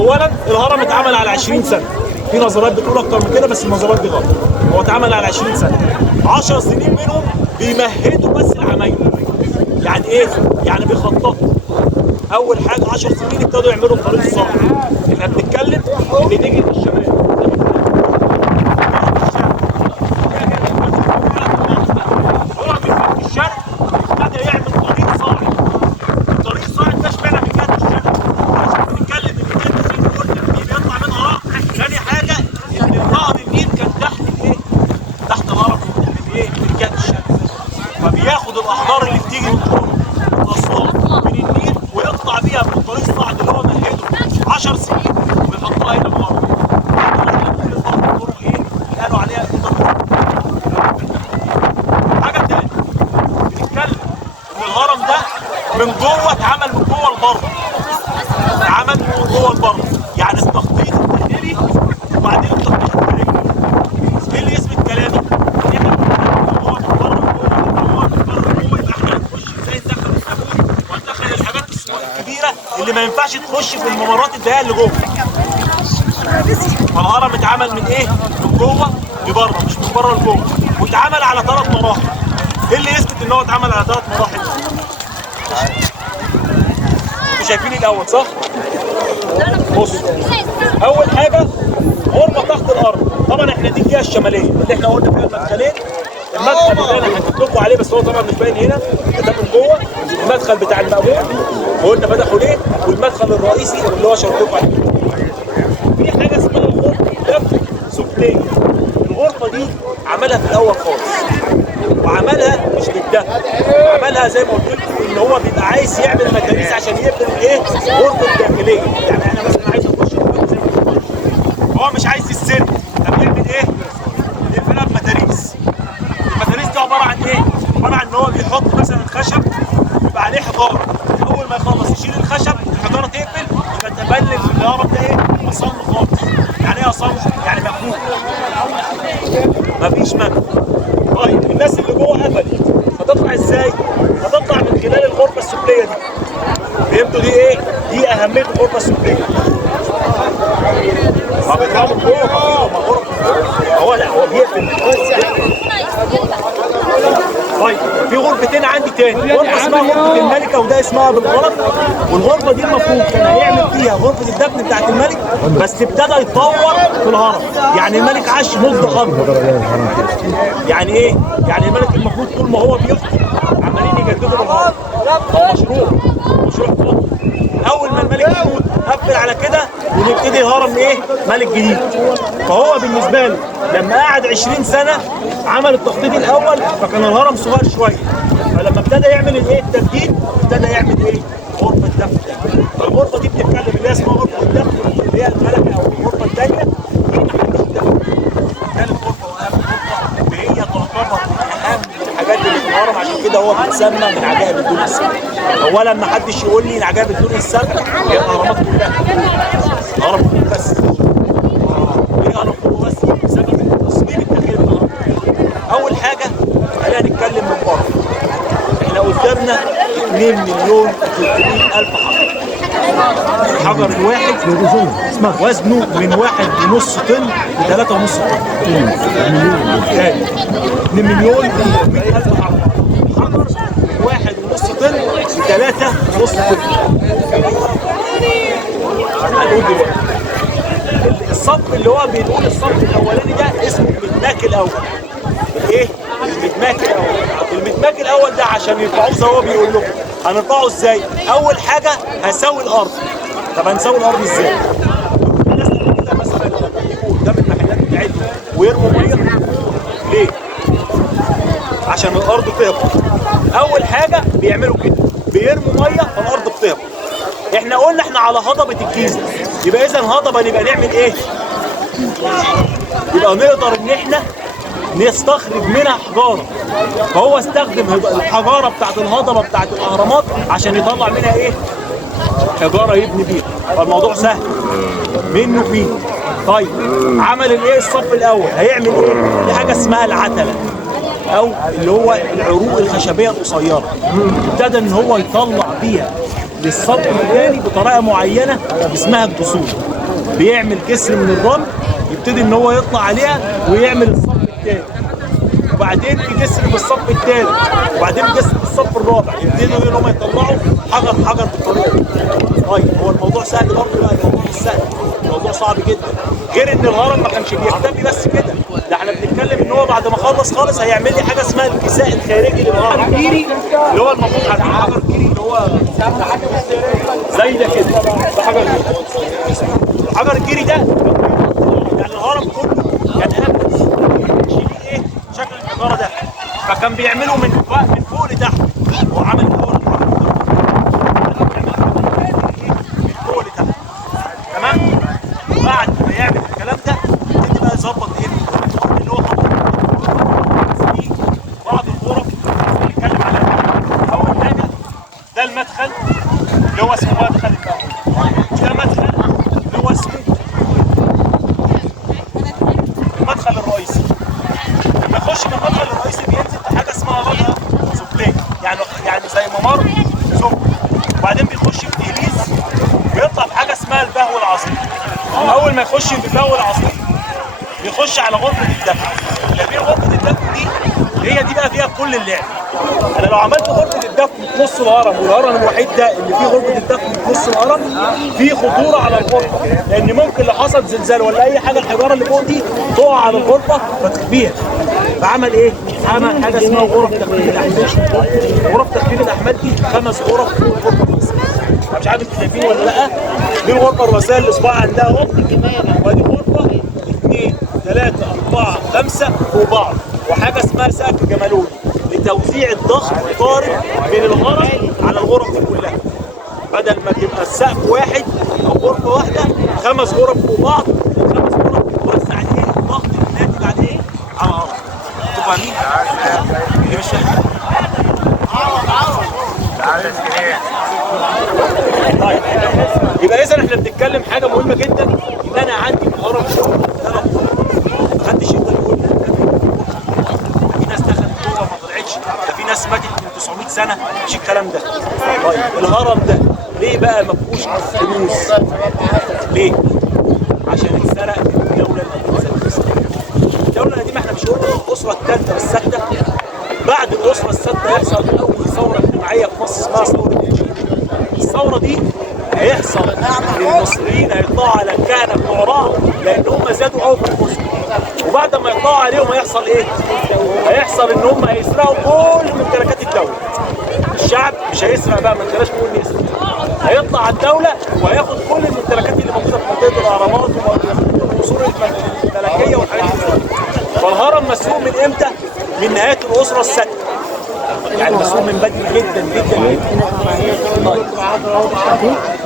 اولا الهرم اتعمل على 20 سنه، في نظريات بتقول اكتر من كده بس النظريات دي غلط. هو اتعمل على 20 سنه، 10 سنين منهم بيمهدوا بس العمايل. يعني ايه؟ يعني بيخططوا. اول حاجه 10 سنين ابتدوا يعملوا الطريق الصح. احنا بنتكلم ان نيجي في الشمال هو في الشرق ابتدى يعمل طريق صاعد. الطريق الصاعد ده اشمعنى من جهه الشرق؟ عشان بنتكلم ان الجهه زي ما قلنا دي بيطلع منها نهر. ثاني حاجه ان نهر النيل كان تحت الايه؟ تحت الهرم من ايه؟ من جهه الشرق. فبياخد الاحجار اللي بتيجي من اسوان من النيل ويقطع بيها من الطريق الصاعد اللي هو مهده 10 سنين ويحطها هنا في الهرم. الطرق ايه؟ اللي قالوا عليها حاجه تاني بنتكلم ان الهرم ده من جوه اتعمل من جوه لبره. اتعمل من جوه لبره، يعني التخطيط الداخلي وبعدين التخطيط الخارجي. ايه اللي يثبت كلامي؟ هو من بره جوه من بره جوه، يبقى احنا هنخش ازاي ندخل الصابون وندخل الحاجات الكبيره اللي ما ينفعش تخش في الممرات الضيقه اللي جوه. فالهرم اتعمل من ايه؟ من جوه لبره مش من بره لجوه، واتعمل على 3 مراحل. ايه اللي يثبت ان هو اتعمل على 3 مراحل؟ انتوا شايفين الاول صح؟ بص، اول حاجه غرفه تحت الارض. طبعا احنا دي الجهه الشماليه اللي احنا قلنا فيها المدخلين. المدخل اللي انا حكيت لكم عليه بس هو طبعا مش باين هنا، ده من جوه. المدخل بتاع المأمون وقلنا فتحوا ليه، والمدخل الرئيسي اللي هو شرط لكم عليه. في حاجه اسمها غرفه دفن سفليه. الغرفه دي عملها في الاول خالص، وعملها مش للدفن، عملها زي ما قلت لكم ان هو بيبقى عايز يعمل مدارس عشان يبني الايه؟ غرفه داخليه. يعني انا مثلا عايز اخش هو مش عايز السن، طب يعمل ايه؟ يقفلها بمداريس. المداريس دي عباره عن ايه؟ عباره عن ان هو بيحط مثلا خشب يبقى عليه حجاره، اول ما يخلص يشيل الخشب الحجاره تقفل، يبقى تبلل في الهرم ده ايه؟ اصم خالص. يعني ايه اصم؟ يعني مقفول، مفيش مقفل. طيب الناس اللي جوه قفلت، هتطلع ازاي؟ هتطلع من خلال الغرفه السفليه دي. فهمتوا دي ايه؟ دي اهميه الغرفه السفليه. ما بيطلعوا من جوه هو لا هو بيقفل. طيب في غرفتين عندي تاني، غرفه اسمها غرفه الملكه وده اسمها بالغلط. والغرفه دي المفروض كان هيعمل فيها غرفه الدفن بتاعت الملك، بس ابتدى يتطور في الهرم. يعني الملك عاش مده اكبر. يعني ايه؟ يعني الملك المفروض طول ما هو بيحكم عمالين يجددوا الهرم. هو مشروع قومي. اول ما الملك يموت قفل على كده ونبتدي الهرم ايه؟ ملك جديد. فهو بالنسبه له لما قعد 20 سنه عمل التخطيط الاول، فكان الهرم صغير شويه. فلما ابتدى يعمل الايه؟ التجديد، ابتدى يعمل ايه؟ غرفه دفن. فالغرفه دي بتتكلم اللي هي اسمها غرفه الدفن اللي هي الملكه او الغرفه الثانيه. دي محل الدفن. ثالث غرفه واهم غرفه وهي تعتبر اهم الحاجات اللي في الهرم، عشان كده هو بيتسمى من عجائب الدنيا السبع. اولا ما حدش يقول لي ان عجائب الدنيا السبع هي الاهرامات كلها. الهرم كله بس. ليه الهرم كله بس؟ بسبب التصميم الداخلي للهرم. اول حاجه خلينا نتكلم من بره. احنا قدامنا 2,300,000 حجر. الحجر الواحد وزنه من 1.5 طن ل 3.5 طن. 2,300,000 حجر. حجر 1.5 طن ل 3.5 طن. هنقول دلوقتي الصف اللي هو بنقول الصف الاولاني ده اسمه المدماك الاول. ايه؟ المدماك الاول. المدماك الاول ده عشان يرفعوه زي ما هو بيقول لكم، هنرفعه ازاي؟ اول حاجه هساوي الارض. طب هنساوي الارض ازاي؟ الناس اللي كده مثلا يجوا قدام المحلات بتاعتهم ويرموا ميه. ليه؟ عشان الارض تهبط. اول حاجه بيعملوا كده، بيرموا ميه فالارض بتهبط. احنا قلنا احنا على هضبه الجيزه، يبقى اذا هضبه نبقى نعمل ايه؟ يبقى نقدر ان احنا نستخرج منها حجاره. فهو استخدم الحجاره بتاعت الهضبه بتاعت الاهرامات عشان يطلع منها ايه؟ حجاره يبني بيها. فالموضوع سهل منه فيه. طيب عمل الايه؟ الصف الاول هيعمل ايه؟ دي حاجه اسمها العتله او اللي هو العروق الخشبيه القصيره. ابتدى ان هو يطلع بيها للصب الثاني بطريقه معينه اسمها الجسور. بيعمل جسر من الرمل يبتدي ان هو يطلع عليها ويعمل الصب الثاني، وبعدين في جسر بالصف الثالث، وبعدين جسر بالصف الرابع، يبتدوا ان هم يطلعوا حجر حجر بالطريقه دي. طيب هو الموضوع سهل برضه؟ لا، الموضوع مش سهل، الموضوع صعب جدا. غير ان الهرم ما كانش بيكتفي بس كده، ده احنا بنتكلم ان هو بعد ما خلص خالص هيعمل لي حاجه اسمها الكساء الخارجي للهرم الجيري، اللي هو المفروض عارفين حجر الجيري اللي هو زي ده كده، ده حجر الجيري. الحجر الجيري ده يعني الهرم كله كان هامش ايه شكل الحجاره ده، فكان بيعملوا من فوق لتحت. هو عمل فوق من فوق لتحت، تمام. بعد ما يعمل الكلام ده يبتدي بقى يظبط ايه اللي هو في بعض الغرف بنتكلم عليها. اول حاجه ده المدخل اللي هو اسمه مدخل الباب، ده مدخل اللي هو اسمه المدخل الرئيسي. لما يخش من المدخل الرئيسي بينزل بحاجه اسمها واجهه سفليه، يعني زي ممر سفلي، وبعدين بيخش في دهليز ويطلع بحاجه اسمها البهو العظيم. اول ما يخش في البهو العظيم بيخش على غرفه الدفن. جميل، غرفه الدفن دي هي دي بقى فيها كل اللعب. انا لو عملت غرفه الدفن في نص الهرم، والهرم الوحيد ده اللي فيه غرفه الدفن في نص الهرم، فيه خطوره على الغرفه، لان ممكن لو حصل زلزال ولا اي حاجه الحجاره اللي فوق دي تقع على الغرفه فتخبيها. فعمل ايه؟ عمل حاجه اسمها غرف تخفيف الاحمال. غرف تخفيف الاحمال دي 5 غرف فوق الغرفه الرئيسيه. انا مش عارف انتوا شايفين ولا لا. دي الغرفه الرئيسيه اللي اصبع عندها اهو، وادي غرفه 2 3 4 5 فوق بعض، وحاجه اسمها سقف جمالوني لتوزيع الضغط الطارئ من الهرم على الغرف دي كلها. بدل ما تبقى السقف واحد او غرفه واحده، 5 غرف فوق بعض، و5 غرف بتوزع عليه الضغط الناتج عن ايه؟ على الهرم. انتوا فاهمين؟ اللي مش فاهم طيب، يبقى اذا احنا بنتكلم حاجه مهمه جدا، ان انا عندي في الهرم شغل 3 غرف. محدش يقدر يقول في ناس دخلت جوه ما طلعتش، ده في ناس ماتت من 900 سنه، مش الكلام ده. طيب الهرم ده ليه بقى ما فيهوش كنوز؟ ليه؟ عشان اتسرق من الدوله القديمه. الدوله القديمه احنا مش قلنا الاسره الثالثه والسادسه؟ بعد الاسره السادسه يحصل اول ثوره اجتماعيه في مصر اسمها ثوره الجيش. الثوره دي هيحصل ان المصريين هيطلعوا على الكهنه بتوع رعب، لان هم زادوا قوي في المسلم. وبعد ما يطلعوا عليهم هيحصل ايه؟ هيحصل ان هم هيسرقوا كل ممتلكات الدوله. الشعب مش هيسرق بقى، ما تقدرش تقول يسرق، هيطلع على الدوله وهياخد كل الممتلكات اللي موجوده في منطقه الاهرامات والقصور الملكيه والحاجات دي. فالهرم مسروق من امتى؟ من نهايه الاسره السادسه، يعني مسروق من بدري جدا جدا جدا. طيب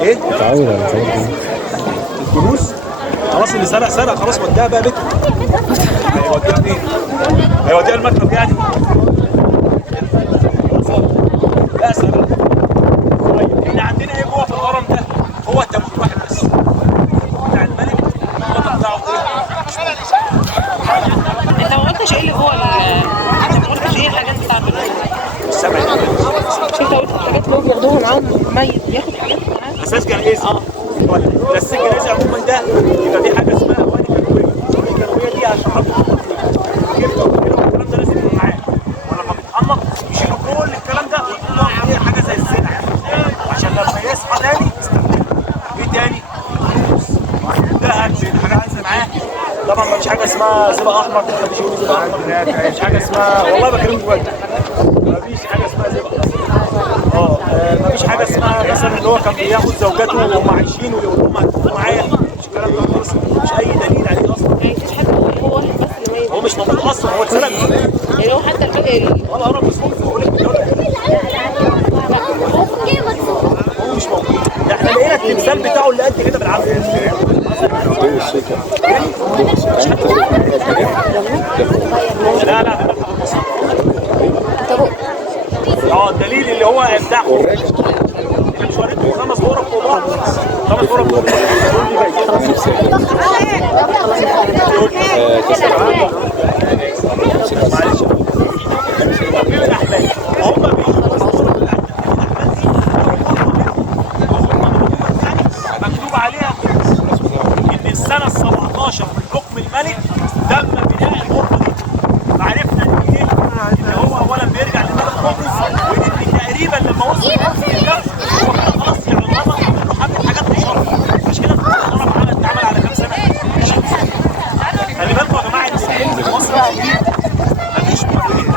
ايه؟ متعود على الحاجات دي. الكنوز خلاص، اللي سرق سرق خلاص، وداها بقى بيته. هيوديها فين؟ هيوديها المكتب يعني؟ لا سرق. طيب احنا عندنا ايه جوه في الهرم ده؟ هو التابوت واحد بس بتاع الملك، الوضع بتاعه ايه؟ انت ما قلتش ايه اللي جوه انت ما قلتش ايه الحاجات بتاعته؟ السبع مش انت قلت الحاجات اللي هو بياخدوها معاهم ميت، بياخد حاجات معاه اساس جنائزي. طيب بس الجنائزي عموما ده يبقى في حاجه اسمها اواني كانويه. الاواني الكانويه دي عشان خاطر الكبده والكلام ده لازم يكون معاه، ولما بيتحنط يشيلوا كل الكلام ده ويحطوا فيها حاجه زي الزنا عشان لما يصحى تاني يستخدمها. ايه تاني؟ دهب، حاجات لازم معاه. طبعا ما فيش حاجه اسمها زبق احمر، ما حدش يقول زبق احمر، ما فيش حاجه اسمها، والله بكلمك بجد، ما فيش حاجه اسمها زبق. ما فيش حاجه اسمها مثلا اللي هو كان بياخد زوجاته وهم عايشين ويقول لهم هتكونوا معايا، مش الكلام ده خالص، مش اي دليل عليه اصلا. يعني مفيش حد، هو واحد بس اللي ميت. هو مش موجود اصلا، هو اتسرق من زمان. يعني هو حتى الباقي ولا هرب مسروق، بقول لك الدوله هو مش موجود. ده احنا لقينا التمثال بتاعه اللي قد كده بالعافيه. لا لا ده متحف المصري. الدليل اللي هو بتاع اللي مش وريته 5 غرف فوق بعض، 5 غرف فوق معلش هم بيجوا 19 من حكم الملك تم بناء الغرفه دي. فعرفنا ان ايه؟ ان هو اولا بيرجع للملك قطز، وان تقريبا لما وصل القصر ده هو كان خلاص يعني الغرض كله حاجه حاجات مشرفه. عشان كده الغرض اتعمل على كام سنه؟ 20 سنه. خلي بالكم يا جماعه ان في مصر الجديد مفيش مديرين.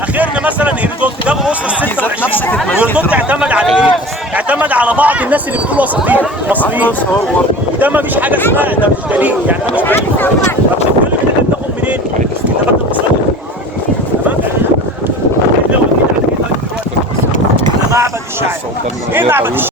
اخرنا مثلا هيرودوت ده وصل 26. هيرودوت اعتمد على ايه؟ اعتمد على بعض الناس اللي بتقول وسطيين مصريين، وده مفيش حاجه اسمها، ده مش دليل يعني، ده مش دليل. طب بتتكلم كده بتاخد منين؟ استفدت المصريين. تمام؟ معبد الشاعر. ايه معبد الشاعر؟